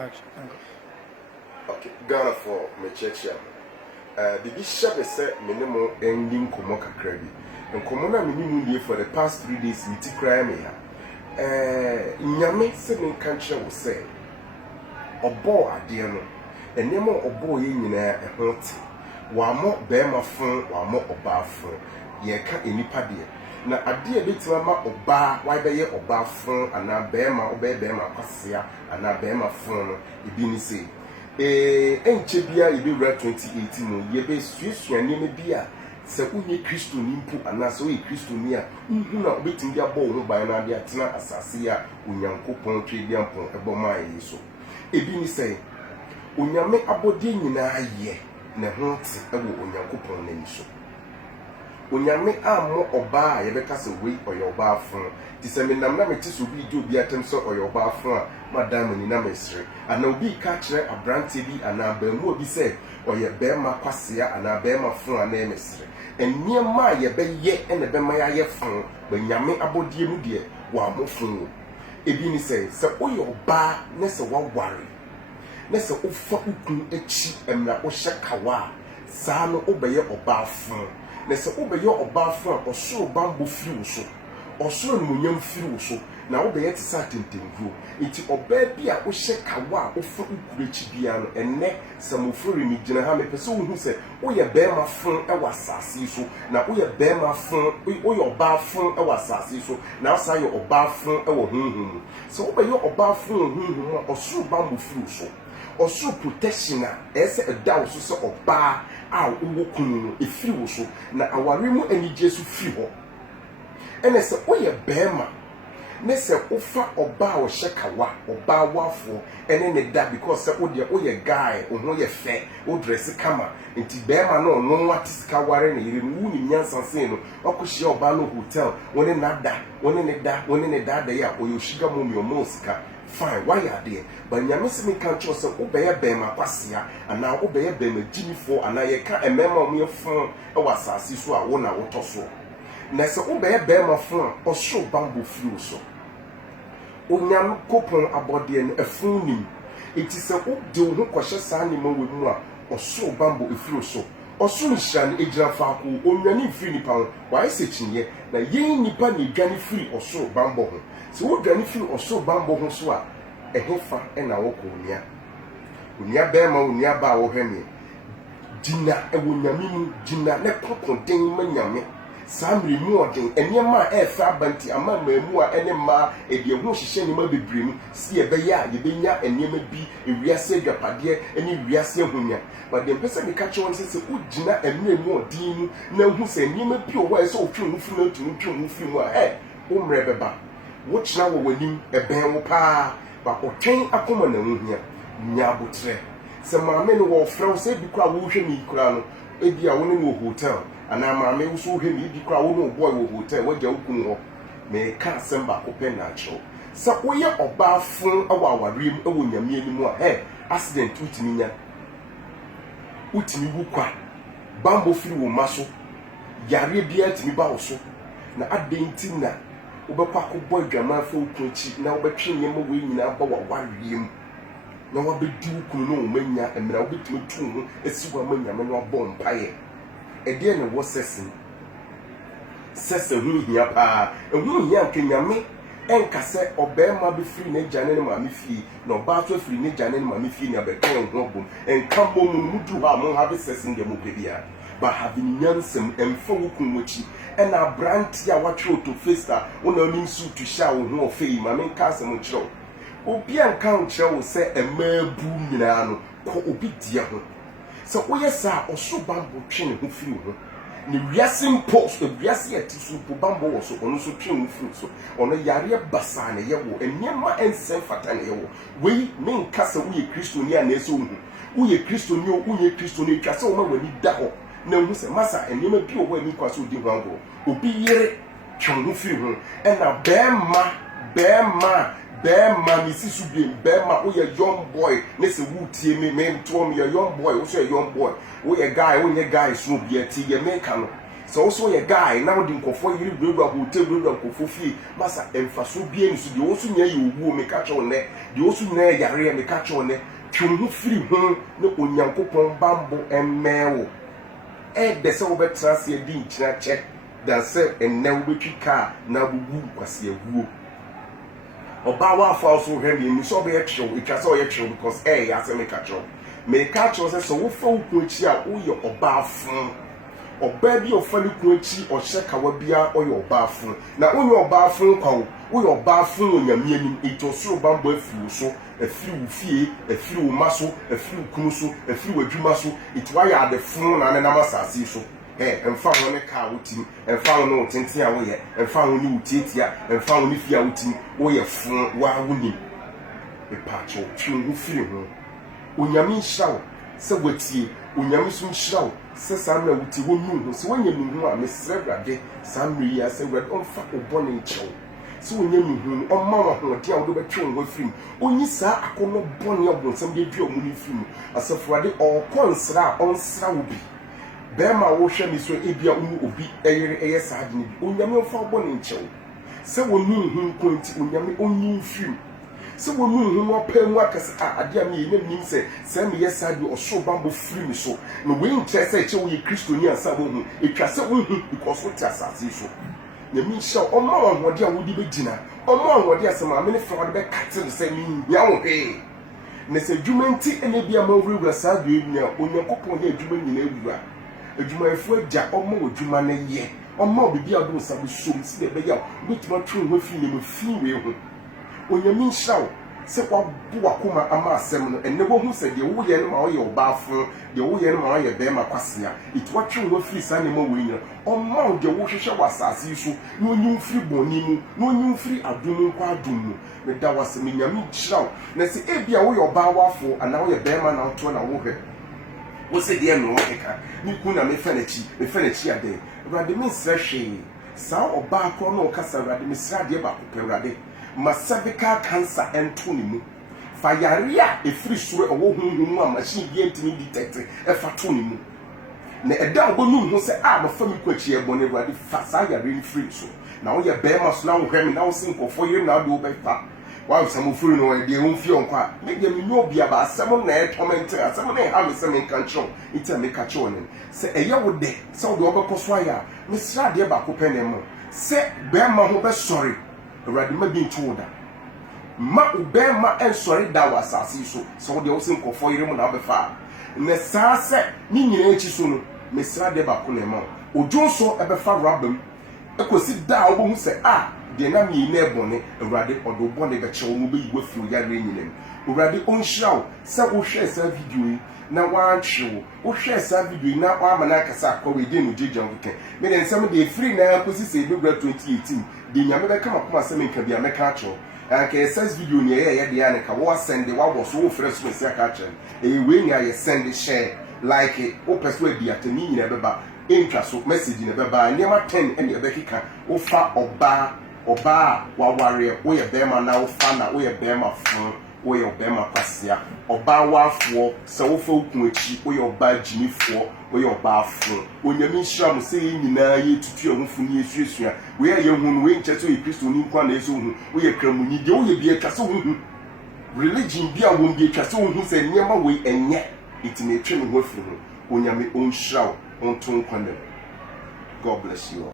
Action. Okay, Ghana for me church. The bishop said minimum ending komo kakrabi. And komo na minimum for the past 3 days we ti cry me ha. Nyame se me kanche wo say obo ade no. Enemo obo ye nyina ho te. Wa mo be ma fun, wa mo oba fun. Ye ka enipa de. Na ade e betima ma oba wa be ye oba fun ana be ma oba be ma kwasea ana be ma fun no ebi ni say enche bia ebe ra 2018 no ye be suesua ne bia se unye Kristo ni mpu ana se o Kristo ni a nhu na obetim dia bo ho ban na dia tena asase a onyankopon twe dia mpon ebo ma ye so ebi ni say onyame abode nyina ye ne ho te ewo onyankopon na ni so onyame ammo oba ye beka se we oyo oba afun ti se me nam na me ti so video bi atem so oyo oba afun a madam ni na mesre ana obi ka kire abrante bi ana ba mu obi se oye be ma kwasea ana be ma fun ana mesre enie ma ye be ye ene be ma ye fun ba nyame abodie mu de wa mo fun ebi ni se oyo oba ne se wa ware ne se ofa ukun echi emra o hyekawa saa no obeye oba afun na se obeye oba fun osoro bambo firi wo so osoro no nyam firi wo so na obeye te sa tentemvuro enti oba bi a wo hye kawa ofa ukurechi bia no enne se mofori ni gina ha me pese wo hu se wo ye be ma fun e wasase so na wo ye be ma fun wo ye oba fun e wasase so na sa ye oba fun e wo hunhun se obeye oba fun hunhun osoro bambo firi wo so osoro protection a ese eda wo so se oba a wo kunu efiri wo so na aware mu anije so firi ho ene se oye bema ne se ofa oba wo hyekawa oba wafo ene ne da because se oye guy oho ye fe o dress kama nti bema no no watisika ware ne yire mu ni nyansanse no okohye oba no hotel woni nada woni ne da da ya oyo shiga mu mi omo sika fine why are there but nyame se me kan cho se obeye bema kwasea ana obeye bema jinifo ana ye ka emema mu ye fun e wasase so a wo na wo to so na se obeye bema fun osho bambo firi so onyam kopon abode no afun nim enti se obde ho kwhye saa ni ma wemu a osho bambo efiri so osho nhyan egira faako onwani firi nipa ho wa ise chinye na yen nipa ni dwane firi osho bambo ho se wo dwane firi osho bambo ho so a ehefa na wo ko onia bema onia ba wo hweme dina ewo nyame mu dina ne kokon den ma nyame samri mu odin enema efa abanti ama mamu a ene ma ede ho hihye ne ma bebrem si ebe ya ye benya enema bi ewiase adwapade ene wiase ahunya but dem pese me ka che won se ugina emre mu odin na hu se enema bi o wa se otwe hu fi na tunu twe hu fi mu a o mre beba wo china wo wanim eben wo pa ba otwen akoma na hunya nya botre se maame no wo frɛ se bi kwa wo hwɛ mi kura no ebi a wo ne wo hotel ana maame wo so hwɛ mi bi kwa wo no boy wo hotel wo gya ukun ho me ka semba ko pen na acho sa wo ye oba fun awa awarem ewo nyame animu a accident utimi nya utimi bukwa bambo firi wo maso yare bia timi ba wo so na adenti na wo bekwa ko boy dwama fa ukunchi na wo betwe nyema wo nyina ba wa warem na wa bedi ukun no manya emra wo betimi tu ho esiwa manya me no abɔ mpaye ede ne wo sese hu hia pa ehu hia kenyame enkase obema be free na jane ne maame fie na oba to free ne jane ne maame fie na be kan ho bom enkambo mu mudu ha mo ha be sese nge mo pebia ba having nyansem emfa wukun mochi ena brand ya watwe to festa wona ni suit to sha wo ho ofei maame nkase mo kiro obi anka ho kire wo se emabu nyina no ko obi dia ho se oyesa oso bambo twe ne ho firi ho ni wiase post wiase atisu po bambo wo so ono so twe ho firi so ono yare basa ne ye wo enyema ensen fata ne ye wo we me nkasa wo ye kristoni a na eso hu wo ye kristoni o wo ye kristoni twa se wo ma wani da ho na hu se masa enyema bi o wo ani kwa so di hwango obi yere twe ho firi ho ena bema mi sisu bi bema wo ye young boy ne se wutie me to me young boy wo so young boy wo ye guy wo nye guy so bi ati ye me ka no So also a guy now the nkofo yiri brewura hotel brewura nkofo fie masa emfaso bia ni so de also nya ye owu me ka cho ne de also nya yare me ka cho ne twum firi ho ne onyankopon bambo emmewo de se wo betra se di nkyira che dan se enne wo betwi ka na bubu kwase awuo oba wa fa also hwe ni so be etro itwa se o ye tro because ya se me ka cho se so wo fa wo ku achi a wo ye oba fun ọba bi ofani ku achi ohye kawa bia oye ọba fun na onye ọba fun kwawo oye ọba fun onyame anim itosoro bambo afiru so afiru fie afiru maso afiru kunu so afiru adwuma so itwa ya ade fun na ne namasase so emfa ho ne ka wotim emfa ho no tenten a wo ye emfa ho ni wutietia emfa ho ni fie a wotim wo ye fun wa wonim epacho twun firi ho onyame hyawo se watie onyame so hyawo se samra wuti wonu ho se wanya nuhu a mesre brade samri ya se brade onfa obone nchew se wanya nuhu omma wa ho de a wo be twen wo firim onyi saa akono bone obonsam de dua mu ni firim asafrade okonsra onsra wo bi bema wo hwe mi so ebia unu obi eyere saade ni bi onyame onfa obone nchew se wonu hu konti onyame onyi firim se wonu hu opanwu akasa ade am ye nim se me yesade oso bambo free me so no we interest che wo ye kristoni asa bo hu etwa se wo hu because what asase so na mi sha omma wonhode a wodi begina omma wonhode asema me ne fa wode be kate se mi nya wo he ne se dwumenti ene bia ma wura sa do nya onyankopon ye dwuma nyina ewura adwuma efu agya omma odwuma ne ye omma obibi ado sa bo som si de be ya bituma tru ho fi ne me fi we ho onyame nhyiraw se kwa bu akoma ama asem no enne wo hu se de wo ye no ma wo ye obafo de wo ye no ma wo ye be ma kwasea itwa twe wo firi sa ne ma wo nyina omma de wo hwehwe wasase so no nyum firi boni mu no nyum firi adum kwa adum mu me da wase me nyame nhyiraw na se ebia wo ye obawafo ana wo ye be ma na to na wo hwe wo se de no wo keka ni ku na me fa na chi ade urade me nsrehwe sa oba akro no kasa urade me srade ba ko pewurade ma cervical cancer ento ni mu fa yare a efiri suro ewo hunhun a machine bi entimi detect e fa to ni mu na eda obonu hu se ma fa mi kwachi e bone ruade fa sa yare ni free so na wo ye be ma so na wo hwem na wo sin kofo yire na do be fa wa sam free no e de won fi onko a me de mi no bia ba asem na e comment asem na ha me se me control ita me ka che onen se eye wo de se wo de obekoso aya me sra de ba ko pene mo se be ma ho be sorry urade ma bi ntuoda ma ubema ensori da wasase so de osin kofo yire mu na obefa ne saase ni nyina echi so no mesra de ba ko na ma ojo so ebefa rabam ekosi da obo hu se de na mi na ebone urade odo bone be che wo mu be yiwa fi oya re nyina urade onhiraw se wo hwe sa video yi na wa hwe wo hwe sa video yi na wa ma na kasa akwa de no jejan keke me de nsem de free na kosi se be 2018 de nyame be kama kuma se me nka bia me ka cho anke ses video ni ye de ya ne ka wo send wa wo so wo fresh me se ka cho we nya ye send share like o person e bia tani nyina be ba entwa so message ne be ba nyama 10 ene be kika wo fa oba wa ware wo ye be ma na wo fa na wo ye be ma fun wo ye be ma kwasea oba wafo se wo fa okun achi wo ye oba jinifo wo ye oba afo onyame hira mo se nyina ye tutu ahunfu ni esuesua wo ye hu we nche so ye kristo ni kwa na eso hu wo ye kramunyi de wo ye bia twase hu religion bia wo bia twase hu se nyema we enye itime twe me ho afiri ho onyame onhira wo onton kwanem. God bless you all.